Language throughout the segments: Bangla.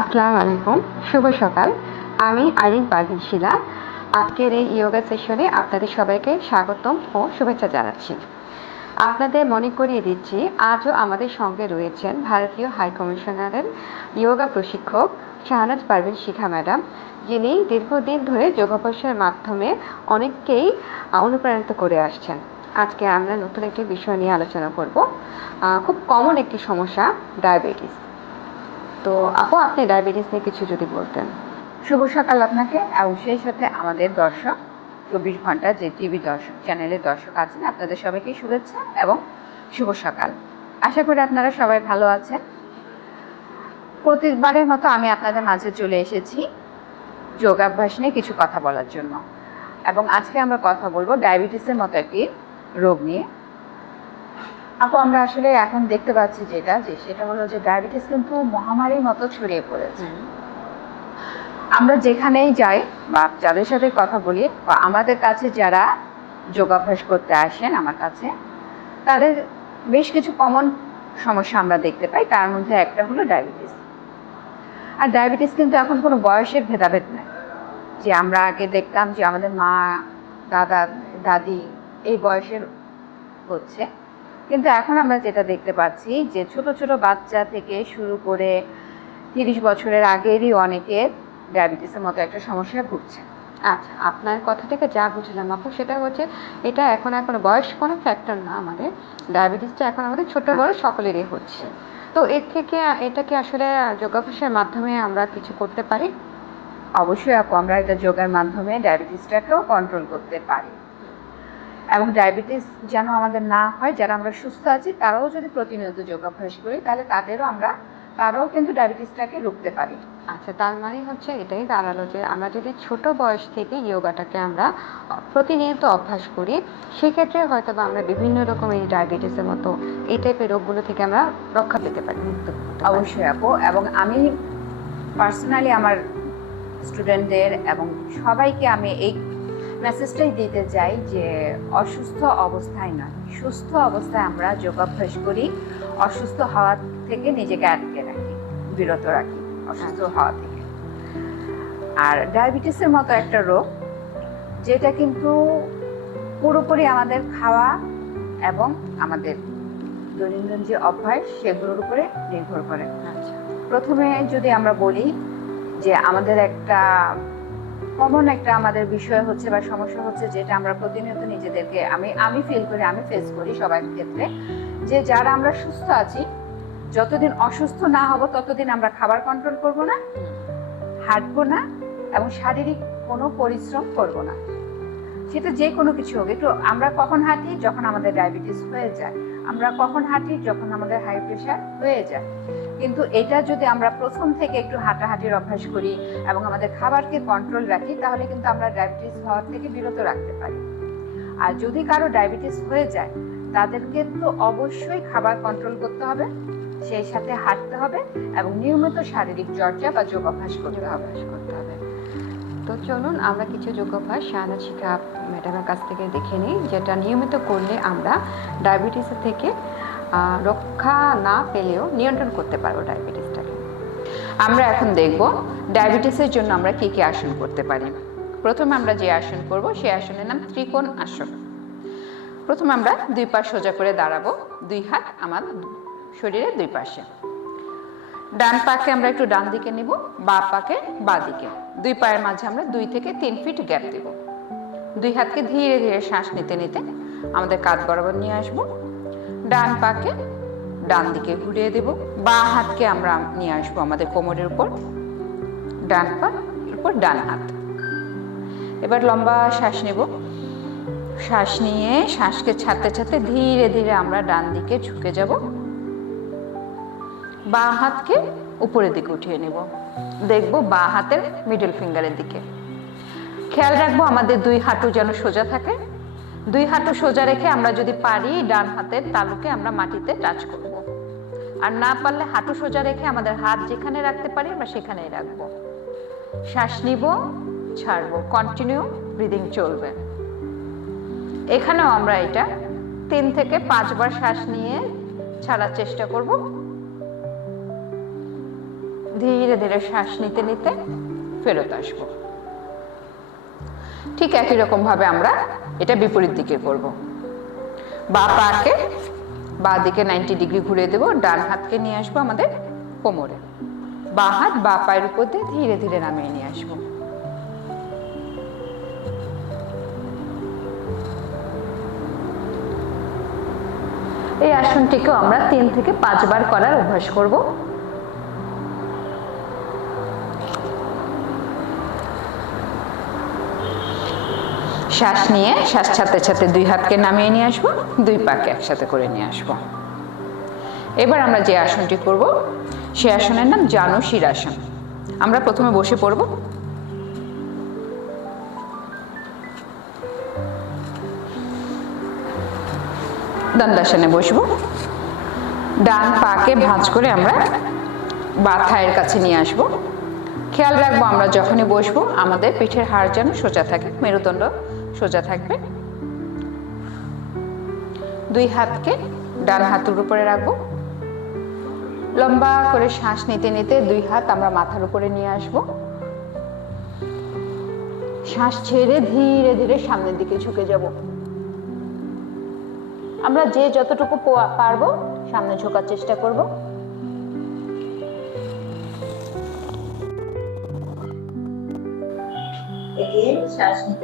আসসালামু আলাইকুম, শুভ সকাল। আমি আরিফ বাগিন শিলা। আজকের এই ইয়োগা সেশনে আপনাদের সবাইকে স্বাগতম ও শুভেচ্ছা জানাচ্ছি। আপনাদের মনে করিয়ে দিচ্ছি, আজও আমাদের সঙ্গে রয়েছেন ভারতীয় হাই কমিশনারের ইয়োগা প্রশিক্ষক শাহনাজ পারভিন শিখা ম্যাডাম, যিনি দীর্ঘদিন ধরে যোগাভ্যাসের মাধ্যমে অনেককেই অনুপ্রাণিত করে আসছেন। আজকে আমরা নতুন একটি বিষয় নিয়ে আলোচনা করব। খুব কমন একটি সমস্যা ডায়াবেটিস তো আপু, আপনি ডায়াবেটিস নিয়ে কিছু যদি বলতেন। শুভ সকাল আপনাকে, এবং সেই সাথে আমাদের দর্শক, চব্বিশ ঘণ্টা যে টিভি দর্শক চ্যানেলের দর্শক আছেন, আপনাদের সবাইকে শুভেচ্ছা এবং শুভ সকাল। আশা করি আপনারা সবাই ভালো আছেন। প্রতিবারের মতো আমি আপনাদের মাঝে চলে এসেছি যোগাভ্যাস নিয়ে কিছু কথা বলার জন্য। এবং আজকে আমরা কথা বলব ডায়াবেটিসের মতো একটি রোগ নিয়ে। আপু আমরা আসলে এখন দেখতে পাচ্ছি যেটা যে সেটা হলো যে ডায়াবেটিস কিন্তু মহামারীর মতো ছড়িয়ে পড়েছে। আমরা যেখানেই যাই বা যাদের সাথে কথা বলি বা আমাদের কাছে যারা যোগাভ্যাস করতে আসেন আমার কাছে তাদের বেশ কিছু কমন সমস্যা আমরা দেখতে পাই। তার মধ্যে একটা হলো ডায়াবেটিস আর ডায়াবেটিস কিন্তু এখন কোনো বয়সের ভেদাভেদ নেই। যে আমরা আগে দেখতাম যে আমাদের মা দাদা দাদি এই বয়সের হচ্ছে। কিন্তু এখন আমরা যেটা দেখতে পাচ্ছি যে ছোট ছোট বাচ্চা থেকে শুরু করে তিরিশ বছরের আগেরই অনেকের ডায়াবেটিসের মতো একটা সমস্যায় ভুগছে আচ্ছা আপনার কথা থেকে যা বুঝলাম আপু সেটা হচ্ছে এটা এখন এখন বয়স কোনো ফ্যাক্টর না আমাদের। ডায়াবেটিসটা এখন আমাদের ছোট বড় সকলেরই হচ্ছে। তো এর থেকে এটাকে আসলে যোগাভ্যাসের মাধ্যমে আমরা কিছু করতে পারি? অবশ্যই আপু আমরা এটা যোগার মাধ্যমে ডায়াবেটিসটাকেও কন্ট্রোল করতে পারি। এবং ডায়াবেটিস যেন আমাদের না হয় যারা আমরা সুস্থ আছি তারাও যদি প্রতিনিয়ত যোগাভ্যাস করি তাহলে তাদেরও আমরা তারাও কিন্তু ডায়াবেটিসটাকে রুখতে পারি আচ্ছা তার মানে হচ্ছে এটাই দাঁড়াল যে আমরা যদি ছোট বয়স থেকে যোগাটাকে আমরা প্রতিনিয়ত অভ্যাস করি সেক্ষেত্রে হয়তো বা আমরা বিভিন্ন রকম এই ডায়াবেটিসের মতো এই টাইপের রোগগুলো থেকে আমরা রক্ষা পেতে পারি মুক্ত পেতে পারি। অবশ্যই আপু এবং আমি পার্সোনালি আমার স্টুডেন্টদের এবং সবাইকে আমি এই মেসেজটাই দিতে চাই যে অসুস্থ অবস্থায় নয় সুস্থ অবস্থায় আমরা যোগাভ্যাস করি অসুস্থ হওয়া থেকে নিজেকে আটকে রাখি বিরত রাখি অসুস্থ হওয়া থেকে। আর ডায়াবেটিসের মতো একটা রোগ যেটা কিন্তু পুরোপুরি আমাদের খাওয়া এবং আমাদের দৈনন্দিন যে অভ্যাস সেগুলোর উপরে নির্ভর করে। আচ্ছা। প্রথমে যদি আমরা বলি যে আমাদের একটা কমন একটা আমাদের বিষয় হচ্ছে বা সমস্যা হচ্ছে যেটা আমরা প্রতিনিয়ত নিজেদেরকে, আমি আমি ফিল করি, আমি ফেস করি সবার ক্ষেত্রে, যে যারা আমরা সুস্থ আছি, যতদিন অসুস্থ না হব ততদিন আমরা খাবার কন্ট্রোল করব না, হাঁটবো না এবং শারীরিক কোনো পরিশ্রম করব না। সেটা যে কোনো কিছু হোক, একটু আমরা কখন হাঁটি? যখন আমাদের ডায়াবেটিস হয়ে যায়। আমরা কখন হাঁটি? যখন আমাদের হাই প্রেশার হয়ে যায়। কিন্তু এটা যদি আমরা প্রথম থেকে একটু হাঁটাহাঁটির অভ্যাস করি এবং আমাদের খাবারকে কন্ট্রোল রাখি, তাহলে কিন্তু আমরা ডায়াবেটিস হওয়ার থেকে বিরত রাখতে পারি। আর যদি কারও ডায়াবেটিস হয়ে যায়, তাদেরকে তো অবশ্যই খাবার কন্ট্রোল করতে হবে, সেই সাথে হাঁটতে হবে এবং নিয়মিত শারীরিক চর্চা বা যোগ অভ্যাস করতে যোগাভ্যাস করতে হবে। তো চলুন আমরা কিছু যোগাভ্যাস শাহানা শিখা ম্যাডামের কাছ থেকে দেখে নিই, যেটা নিয়মিত করলে আমরা ডায়াবেটিসের থেকে রক্ষা না পেলেও নিয়ন্ত্রণ করতে পারব ডায়াবেটিসটাকে। আমরা এখন দেখব ডায়াবেটিসের জন্য আমরা কি কি আসন করতে পারি। প্রথমে আমরা যে আসন করব, সেই আসনের নাম ত্রিকোণ আসন। প্রথমে আমরা দুই পা সোজা করে দাঁড়াবো, দুই হাত আমার শরীরের দুই পাশে। ডান পাকে আমরা একটু ডান দিকে নিব, বা পাকে বা দিকে। দুই পায়ের মাঝে আমরা দুই থেকে তিন ফিট গ্যাপ দেব। দুই হাতকে ধীরে ধীরে শ্বাস নিতে নিতে আমাদের কাঁধ বরাবর নিয়ে আসব। ডান পাকে ডান দিকে ঘুরিয়ে দেব। বা হাতকে আমরা নিয়ে আসব আমাদের কোমরের উপর। ডান পা উপর ডান হাত। এবার লম্বা শ্বাস নেব। শ্বাস নিয়ে শ্বাসকে ছাড়তে ছাড়তে ধীরে ধীরে আমরা ডান দিকে ঝুঁকে যাব। বা হাতকে উপরের দিকে উঠিয়ে নেব। দেখব বা হাতের মিডল ফিঙ্গারের দিকে। খেয়াল রাখব আমাদের দুই হাঁটু যেন সোজা থাকে। দুই হাঁটু সোজা রেখে আমরা যদি পারি, ডান হাতের তালুকে আমরা মাটিতে টাচ করব। আর না পারলে হাঁটু সোজা রেখে আমাদের হাত যেখানে রাখতে পারি, আমরা সেখানেই রাখব। শ্বাস নিব, ছাড়বো। কন্টিনিউ ব্রিদিং চলবে। এখানেও আমরা এটা তিন থেকে পাঁচবার শ্বাস নিয়ে ছাড়ার চেষ্টা করব। ধীরে ধীরে শ্বাস নিতে নিতে ফেরত আসব। ঠিক একই রকম ভাবে আমরা এটা বিপরীত দিকে করব। বা পাকে বা দিকে নাইনটি ডিগ্রি ঘুরিয়ে দেবো, ডান হাতকে নিয়ে আসব আমাদের কোমরে। বা হাত বা পায়ের উপর দিয়ে ধীরে ধীরে নামিয়ে নিয়ে আসব। এই আসনটিকেও আমরা তিন থেকে পাঁচবার করার অভ্যাস করব। শ্বাস নিয়ে শ্বাস ছাড়তে ছাড়তে দুই হাতকে নামিয়ে নিয়ে আসব, দুই পাকে একসাথে করে নিয়ে আসব। এবার আমরা যে আসনটি করব, সে আসনের নাম জানু শিরাসন আমরা প্রথমে বসে পড়ব। দন্দাসনে বসবো। ডান পাকে ভাঁজ করে আমরা বাথায়ের কাছে নিয়ে আসব। খেয়াল রাখব, আমরা যখনই বসবো, আমাদের পিঠের হাড় যেন সোজা থাকে, মেরুদণ্ড সোজা থাকবে। দুই হাতকে ডান হাতের উপরে রাখব। লম্বা করে শ্বাস নিতে নিতে দুই হাত আমরা মাথার উপরে নিয়ে আসব। শ্বাস ছেড়ে ধীরে ধীরে সামনের দিকে ঝুঁকে যাব। আমরা যে যতটুকু পারব, সামনে ঝোকার চেষ্টা করব।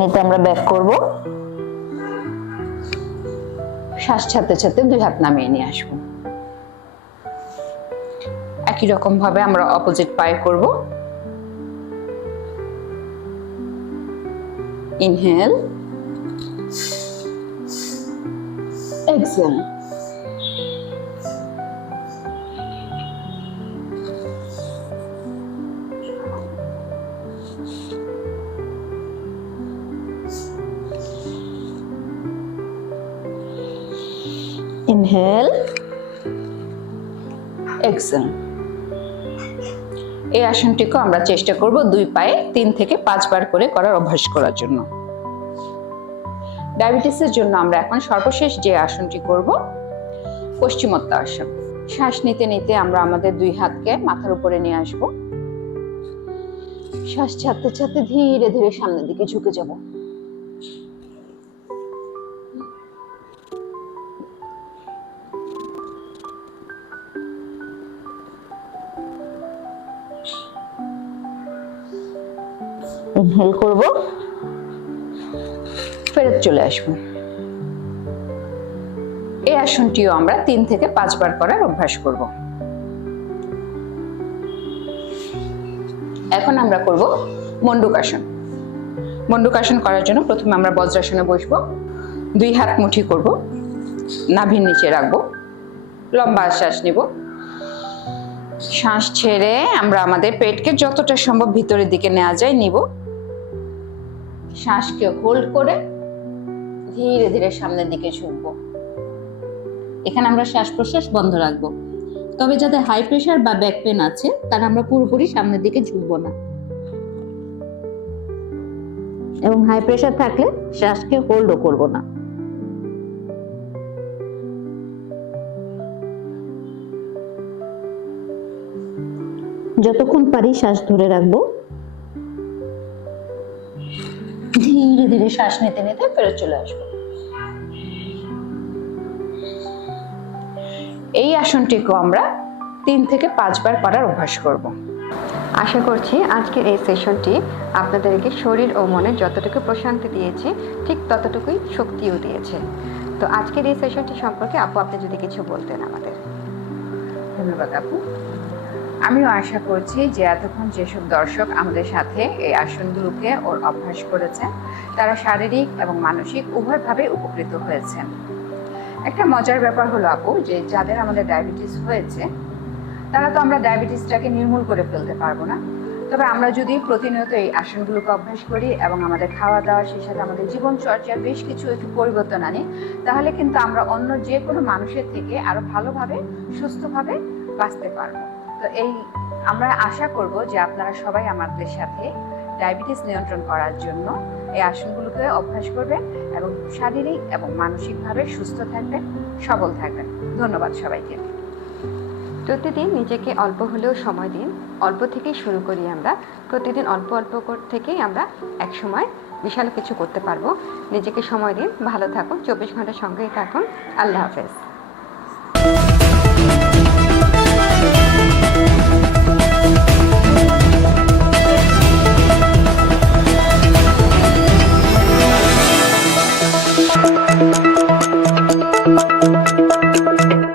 নিতে আমরা ব্যাক করব। শ্বাস ছাড়তে ছাড়তে দুই হাত নামিয়ে নিয়ে আসব। একই রকম ভাবে আমরা অপোজিট পায়ে করব। ইনহেল এক্সেল ইনহেল এক্সেল এই আসনটিকে আমরা চেষ্টা করব দুই পায়ে তিন থেকে পাঁচবার করে করার অভ্যাস করার জন্য। ডায়াবেটিসের জন্য আমরা এখন সর্বশেষ যে আসনটি করব পশ্চিমোত্ত আসন। শ্বাস নিতে নিতে আমরা আমাদের দুই হাতকে মাথার উপরে নিয়ে আসব। শ্বাস ছাড়তে ছাড়তে ধীরে ধীরে সামনের দিকে ঝুঁকে যাব। ইনহেল করব। ফেরত চলে আসব। এই আসনটিও আমরা তিন থেকে পাঁচবার করার অভ্যাস করব। এখন আমরা করব মন্ডুকাসন মন্ডুকাসন করার জন্য প্রথমে আমরা বজ্রাসনে বসবো। দুই হাত মুঠি করব। নাভির নিচে রাখব। লম্বা শ্বাস নিব। শ্বাস ছেড়ে আমরা আমাদের পেটকে যতটা সম্ভব ভিতরের দিকে নেওয়া যায় নিব। শ্বাসকে হোল্ড করে ধীরে ধীরে সামনের দিকে ঝুঁকবো। এখানে আমরা শ্বাস প্রশ্বাস বন্ধ রাখব। তবে যাদের হাই প্রেশার বা ব্যাক পেন আছে, তারা আমরা পুরোপুরি সামনের দিকে ঝুঁকবো না। এবং হাই প্রেশার থাকলে শ্বাসকে হোল্ডও করব না। যতক্ষণ পারি শ্বাস ধরে রাখব। ধীরে শ্বাস নিতে নিতে ফেরত চলে আসব। এই আসনটিকেও আমরা তিন থেকে পাঁচবার করার অভ্যাস করব। আশা করছি আজকের এই সেশনটি আপনাদেরকে শরীর ও মনে যতটুকু প্রশান্তি দিয়েছে ঠিক ততটুকুই শক্তিও দিয়েছে। তো আজকের এই সেশনটি সম্পর্কে আপু আপনি যদি কিছু বলতেন আমাদের। ধন্যবাদ আপু। আমিও আশা করছি যে এতক্ষণ যেসব দর্শক আমাদের সাথে এই আসনগুলোকে ওর অভ্যাস করেছেন, তারা শারীরিক এবং মানসিক উভয়ভাবে উপকৃত হয়েছেন। একটা মজার ব্যাপার হলো আপু, যে যাদের আমাদের ডায়াবেটিস হয়েছে, তারা তো আমরা ডায়াবেটিসটাকে নির্মূল করে ফেলতে পারব না। তবে আমরা যদি প্রতিনিয়ত এই আসনগুলোকে অভ্যাস করি এবং আমাদের খাওয়া দাওয়া সেই সাথে আমাদের জীবনচর্চার বেশ কিছু একটু পরিবর্তন আনি, তাহলে কিন্তু আমরা অন্য যে কোনো মানুষের থেকে আরও ভালোভাবে, সুস্থভাবে বাঁচতে পারব। তো এই আমরা আশা করব যে আপনারা সবাই আমাদের সাথে ডায়াবেটিস নিয়ন্ত্রণ করার জন্য এই আসনগুলোকে অভ্যাস করবেন এবং শারীরিক এবং মানসিকভাবে সুস্থ থাকবেন, সবল থাকবেন। ধন্যবাদ সবাইকে। প্রতিদিন নিজেকে অল্প হলেও সময় দিন। অল্প থেকেই শুরু করি আমরা। প্রতিদিন অল্প অল্প থেকেই আমরা এক সময় বিশাল কিছু করতে পারব। নিজেকে সময় দিন। ভালো থাকুন। চব্বিশ ঘণ্টার সঙ্গেই থাকুন। আল্লাহ হাফেজ।